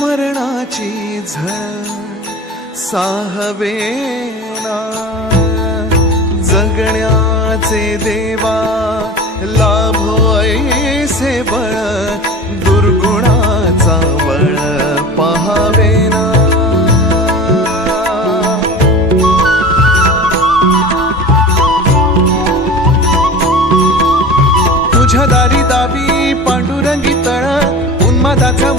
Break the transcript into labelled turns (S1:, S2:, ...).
S1: मरणाची झळ साहवेना. जगण्याचे देवा लाभो ऐसे बळ दुर्गुणाचा बळ पहावेना. तुझ्या दारी दावी